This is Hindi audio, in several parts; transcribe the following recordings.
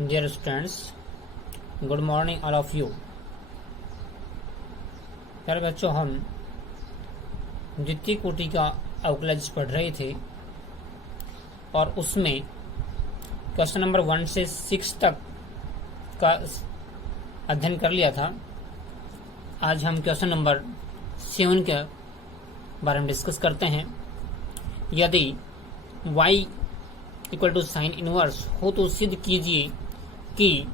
Dear students, good morning all of you. प्यारे बच्चों, हम द्वितीय कोटि का अवकलज पढ़ रहे थे और उसमें क्वेश्चन नंबर 1 से 6 तक का अध्ययन कर लिया था। आज हम क्वेश्चन नंबर 7 के बारे में डिस्कस करते हैं। यदि y equal to sine inverse हो तो सिद्ध कीजिए कि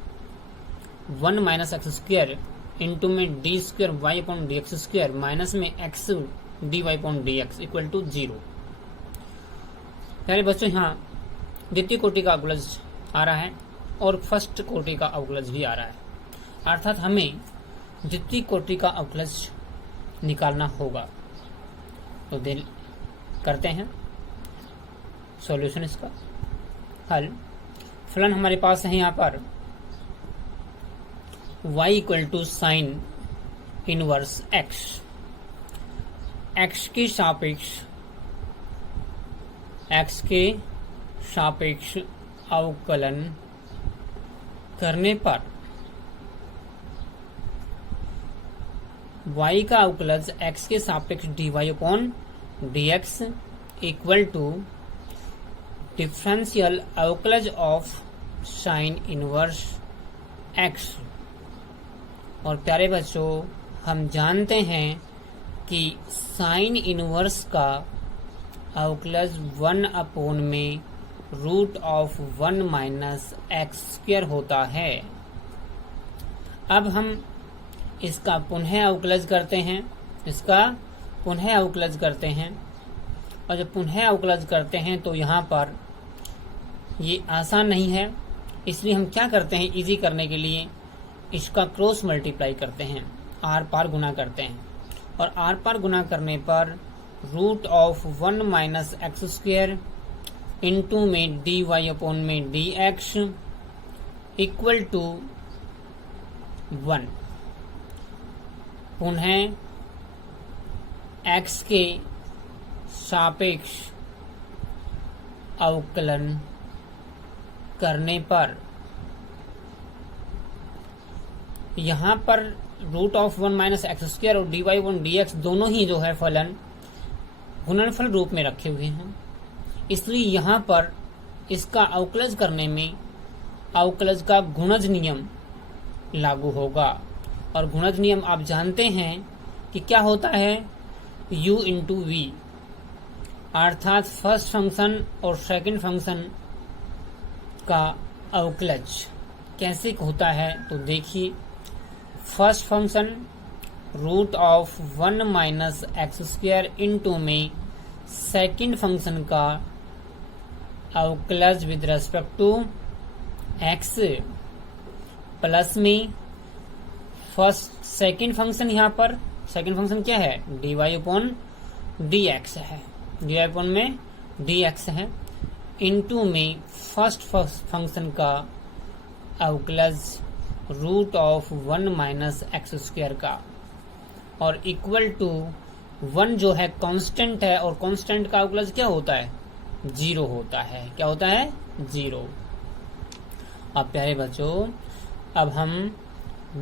1 माइनस एक्स स्क्वायर इंटू में D square Y upon D X square minus में x D Y upon D X equal to 0। प्यारे बच्चों, यहाँ द्वितीय कोटि का अवकलज आ रहा है और फर्स्ट कोटि का अवकलज भी आ रहा है, अर्थात हमें द्वितीय कोटि का अवकलज निकालना होगा। तो दिल करते हैं सॉल्यूशन इसका हल। फलन हमारे पास है यहाँ पर y equal to sine inverse x, x के सापेक्ष अवकलन करने पर y का अवकलज x के सापेक्ष dy upon dx equal to differential अवकलज ऑफ साइन इनवर्स x। और प्यारे बच्चों, हम जानते हैं कि साइन इनवर्स का अवकलज 1 अपॉन में root of 1 minus x square होता है। अब हम इसका पुनः अवकलज करते हैं, और जब पुनः अवकलज करते हैं तो यहाँ पर ये आसान नहीं है, इसलिए हम क्या करते हैं, इजी करने के लिए इसका क्रॉस मल्टीप्लाई करते हैं, आर पार गुना करते हैं, और आर पार गुना करने पर root of 1 minus x square into में डी वाई अपॉन में डी एक्स इक्वल टू 1। पुनः एक्स के सापेक्ष अवकलन करने पर यहाँ पर root of 1 minus x square और D Y upon D X दोनों ही जो है फलन गुणनफल रूप में रखे हुए हैं, इसलिए यहाँ पर इसका अवकलज करने में अवकलज का गुणज नियम लागू होगा। और गुणज नियम आप जानते हैं कि क्या होता है, u इंटू वी, अर्थात फर्स्ट फंक्शन और सेकंड फंक्शन का अवकलज कैसे होता है। तो देखिए, first function root of 1 minus x square into में सेकंड फंक्शन का अवकलज with respect to x plus में फर्स्ट सेकंड फंक्शन, यहाँ पर सेकंड फंक्शन क्या है, D Y upon D X है, डी वाई अपॉन में डी एक्स है, इंटू में फर्स्ट फंक्शन का अवकलज root of 1 minus x square का, और इक्वल टू 1 जो है कांस्टेंट है, और कांस्टेंट का अवकलज क्या होता है, 0 होता है। क्या होता है, 0। अब प्यारे बच्चों, अब हम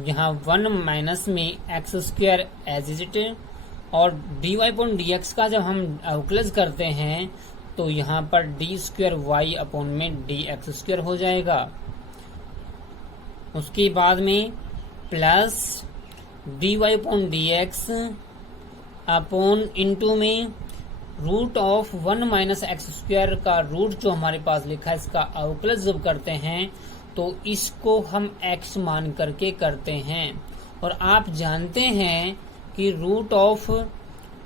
यहाँ 1 माइनस में x square as is it और D Y upon D X का जब हम अवकलज करते हैं तो यहाँ पर डी स्क्वायर वाई अपॉन में डी एक्स स्क्वायर हो जाएगा। उसके बाद में plus D Y upon D X upon into में root of 1 minus x square का रूट जो हमारे पास लिखा है, इसका अवकलज जब करते हैं तो इसको हम x मान करके करते हैं। और आप जानते हैं कि रूट ऑफ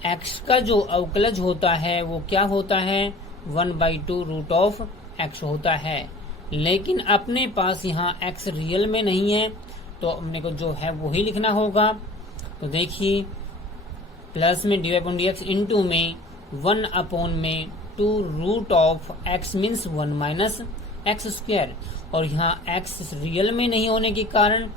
x का जो अवकलज होता है वो क्या होता है, 1/2 रूट ऑफ x होता है। लेकिन अपने पास यहाँ x रियल में नहीं है, तो अपने को जो है वही लिखना होगा। तो देखिए, प्लस में D Y upon D X into में 1 अपॉन में 2 root of x means 1 minus x square, और यहाँ x रियल में नहीं होने के कारण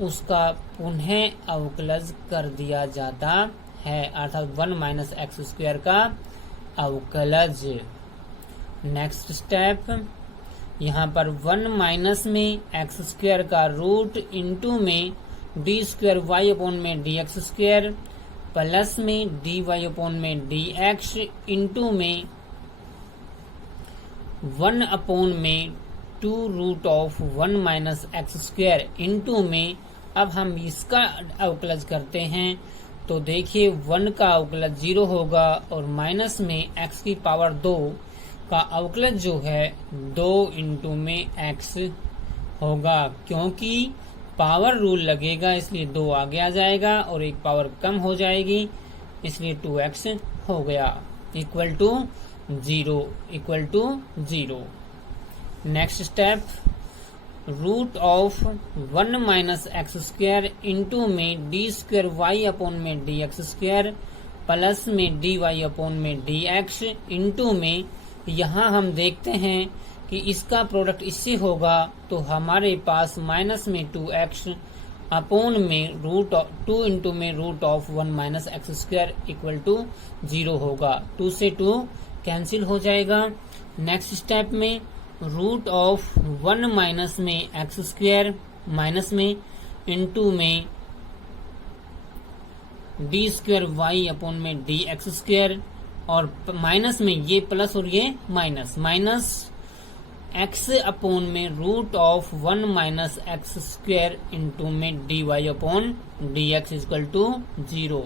उसका पुनः अवकलज कर दिया जाता है, अर्थात 1 माइनस एक्स स्क्वायर का अवकलज। नेक्स्ट स्टेप, यहाँ पर 1 माइनस में एक्स स्क्वायर का रूट इंटू में डी स्क्वायर वाई अपॉन में डी एक्स स्क्वायर प्लस में डी वाई अपॉन में डी एक्स इंटू में 1 अपॉन में 2 root of 1 minus x square into में अब हम इसका अवकलज करते हैं तो देखिए 1 का अवकलज 0 होगा और माइनस में x की पावर 2 का अवकलज जो है 2 इंटू में x होगा, क्योंकि पावर रूल लगेगा इसलिए 2 आगे आ जाएगा और एक पावर कम हो जाएगी इसलिए 2x हो गया equal to 0। Next step, root of 1 minus x square into में डी स्क्वायर वाई अपॉन में डी एक्स स्क्वायर प्लस में डी वाई अपॉन में डी एक्स इंटू में यहाँ हम देखते हैं कि इसका प्रोडक्ट इससे होगा तो हमारे पास माइनस में 2x अपॉन में रूट 2 इंटू में root of 1 minus x square equal to 0 होगा। 2 से 2 कैंसिल हो जाएगा। नेक्स्ट स्टेप में रूट ऑफ 1 माइनस में एक्स स्क्वायर माइनस में इंटू में डी स्क्वायर वाई अपॉन में डी एक्स स्क्वायर और माइनस में ये प्लस और ये माइनस एक्स अपॉन में root of 1 minus x square into में D Y upon D X equal to 0।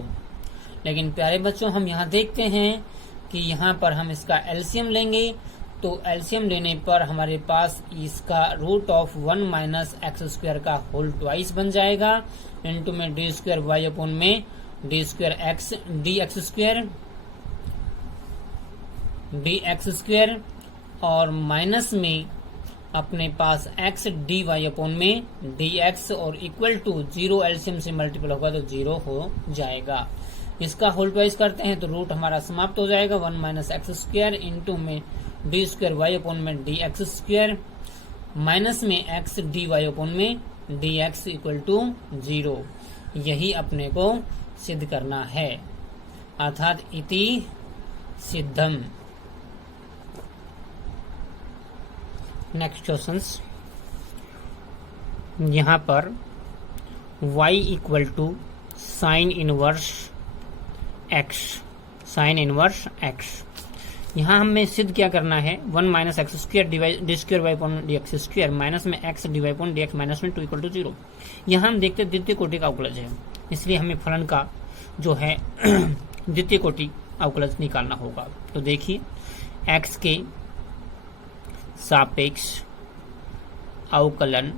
लेकिन प्यारे बच्चों हम यहाँ देखते हैं कि यहाँ पर हम इसका एलसीएम लेंगे तो एलसीएम लेने पर हमारे पास इसका root of 1 minus x square का होल ट्वाइस बन जाएगा इंटू में डी स्क्वायर वाई अपॉन में D square X D X square और माइनस में अपने पास एक्स डी वाई अपॉन में डी एक्स और इक्वल टू 0 एलसीएम से मल्टीपल होगा तो 0 हो जाएगा। इसका होल ट्वाइस करते हैं तो रूट हमारा समाप्त हो जाएगा 1 माइनस एक्स स्क्वायर इंटू में डी स्क्वायर वाई अपॉन में डी एक्स स्क्वायर माइनस में एक्स डी वाई अपॉन में डी एक्स इक्वल टू 0। यही अपने को सिद्ध करना है, अर्थात इति सिद्धम। नेक्स्ट क्वेश्चंस, यहाँ पर y equal to sine inverse x। यहाँ हमें सिद्ध क्या करना है 1 minus x square D square Y upon D X square minus में x D Y upon D X minus में 2 इक्वल टू 0। यहाँ हम देखते द्वितीय कोटि का अवकलज है इसलिए हमें फलन का जो है द्वितीय कोटि अवकलज निकालना होगा। तो देखिए x के सापेक्ष अवकलन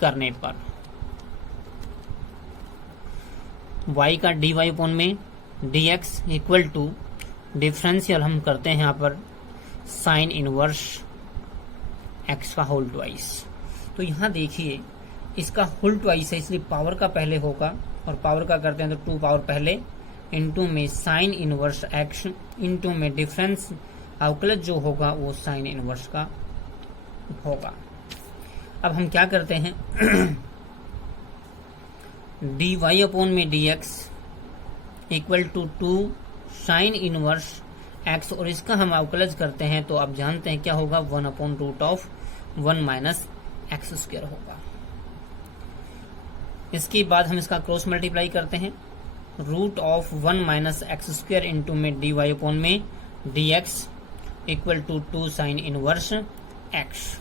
करने पर y का डी वाई अपॉन में D X equal to differential हम करते हैं यहाँ पर साइन इनवर्स x का होल ट्वाइस। तो यहाँ देखिए इसका होल ट्वाइस है इसलिए पावर का पहले होगा और पावर का करते हैं तो 2 पावर पहले इंटू में साइन इनवर्स x इंटू में डिफरेंस अवकलज जो होगा वो साइन इनवर्स का होगा। अब हम क्या करते हैं डी वाई अपॉन में D X equal to 2 sine inverse x और इसका हम अवकलज करते हैं तो आप जानते हैं क्या होगा 1 upon root of 1 minus x square होगा। इसके बाद हम इसका क्रॉस मल्टीप्लाई करते हैं root of 1 minus x square into में डी वाई अपॉन में D X equal to 2 sine inverse x.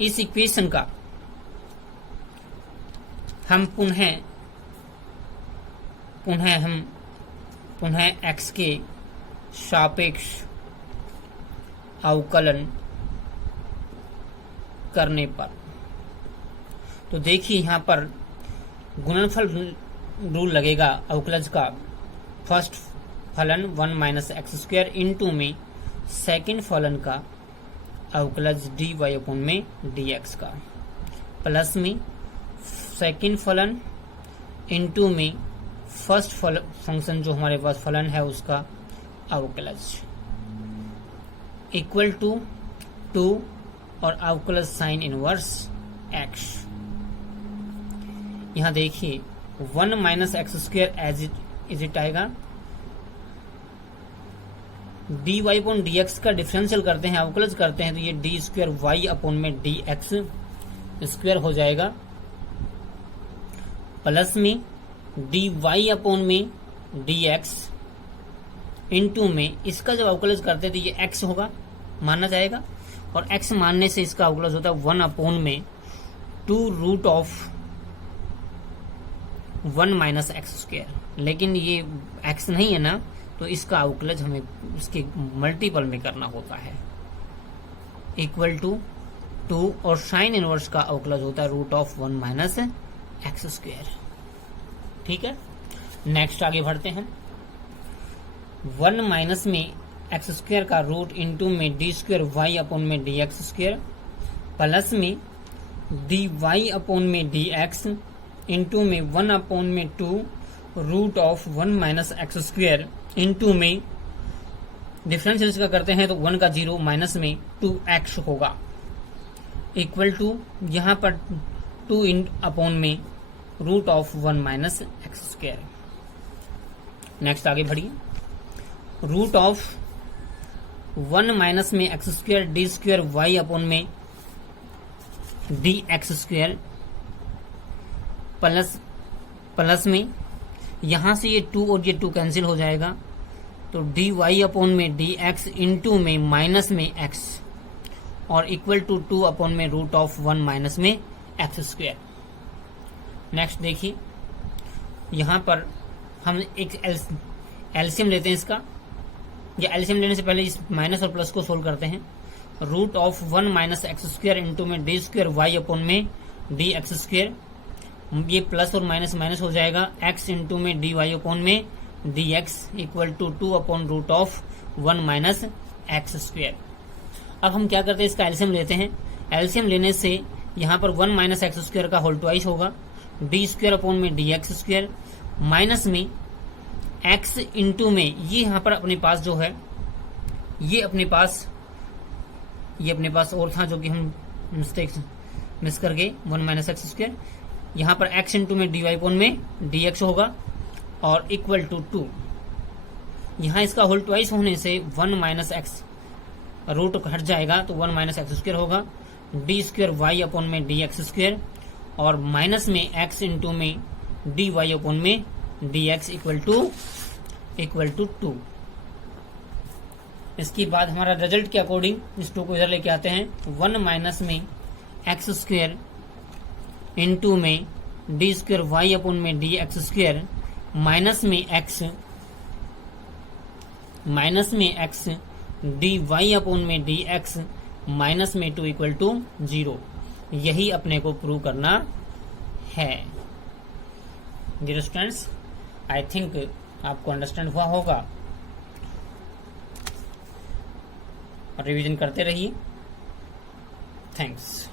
इस इक्वेशन का हम पुनः एक्स के सापेक्ष अवकलन करने पर तो देखिए यहाँ पर गुणनफल रूल लगेगा अवकलज का। फर्स्ट फलन 1 माइनस एक्स स्क्वायर इंटू में सेकेंड फलन का अवकलज डी वाई अपॉन में डी एक्स का प्लस में सेकेंड फलन इंटू में फर्स्ट फंक्शन जो हमारे पास फलन है उसका अवकलज इक्वल टू 2 और अवकलज साइन इनवर्स एक्स। यहाँ देखिए 1 minus x square as it आएगा D Y upon D X का डिफरेंशियल करते हैं, अवकलज करते हैं, तो ये डी स्क्वायर वाई अपॉन में डी एक्स स्क्वायर हो जाएगा, प्लस में डी वाई अपॉन में डी एक्स इंटू में इसका जब अवकलज करते हैं तो ये एक्स होगा, माना जाएगा, और एक्स मानने से इसका अवकलज होता है 1 अपॉन में 2 root of 1 minus x square. लेकिन ये एक्स नहीं है ना, तो इसका अवकलज हमें इसके मल्टीपल में करना होता है, इक्वल टू 2, और साइन इनवर्स का अवकलज होता है root of 1 minus x square. ठीक है, नेक्स्ट आगे बढ़ते हैं। 1 माइनस में एक्स स्क्वायर का रूट इंटू में डी स्क्वायर वाई अपॉन में डी एक्स स्क्वायर, प्लस में डी वाई अपॉन में डी एक्स इंटू में 1 अपॉन में 2 root of 1 minus x square into में डिफरेंशियल इसका करते हैं तो 1 का 0 माइनस में 2x होगा, इक्वल टू यहाँ पर 2 अपॉन में root of 1 minus x square. Next आगे बढ़िए। रूट ऑफ 1 माइनस में x square D square Y upon में डी एक्स स्क्वायर, प्लस में यहां से ये 2 और ये 2 कैंसिल हो जाएगा, तो डी वाई अपॉन में डी एक्स इंटू में माइनस में एक्स, और इक्वल टू 2 अपॉन में रूट ऑफ 1 माइनस में एक्स स्क्वायर। नेक्स्ट देखिए, यहां पर हम एक एलसीएम लेते हैं इसका, या एलसीएम लेने से पहले इस माइनस और प्लस को सोल्व करते हैं। Root of 1 minus x square into में डी स्क्वायर वाई अपॉन में डी एक्स स्क्वायर, ये प्लस और माइनस माइनस हो जाएगा, एक्स इंटू में डी वाई अपॉन में D X equal to 2 upon root of 1 minus x square. अब हम क्या करते हैं, इसका एलसीएम लेते हैं। एलसीएम लेने से यहाँ पर 1 माइनस एक्स स्क्वायर का होल ट्वाइस होगा, डी स्क्वायर अपॉन में डी एक्स स्क्वायर, माइनस में एक्स इंटू में ये यहाँ पर अपने पास जो है, ये अपने पास और था जो कि हम मिस कर गए, 1 माइनस एक्स स्क्वायर, यहाँ पर एक्स इंटू में डी वाई अपॉन में डी एक्स होगा, और इक्वल टू 2, यहाँ इसका होल ट्वाइस होने से 1 माइनस एक्स रूट हट जाएगा, तो 1 माइनस एक्स स्क्वायर होगा, डी स्क्वायर वाई अपॉन में डी एक्स स्क्वायर, और माइनस में एक्स इंटू में डी वाई अपॉन में डी एक्स इक्वल टू 2। इसके बाद हमारा रिजल्ट के अकॉर्डिंग इस 2 को इधर लेके आते हैं। 1 माइनस में एक्स स्क्वायर इंटू में डी स्क्वायर वाई अपॉन में डी एक्स स्क्वायर, माइनस में एक्स डी वाई अपॉन में डी एक्स माइनस में 2 इक्वल टू 0। यही अपने को प्रूव करना है। डियर स्टूडेंट्स, आई थिंक आपको अंडरस्टैंड हुआ होगा, और रिवीजन करते रहिए। थैंक्स।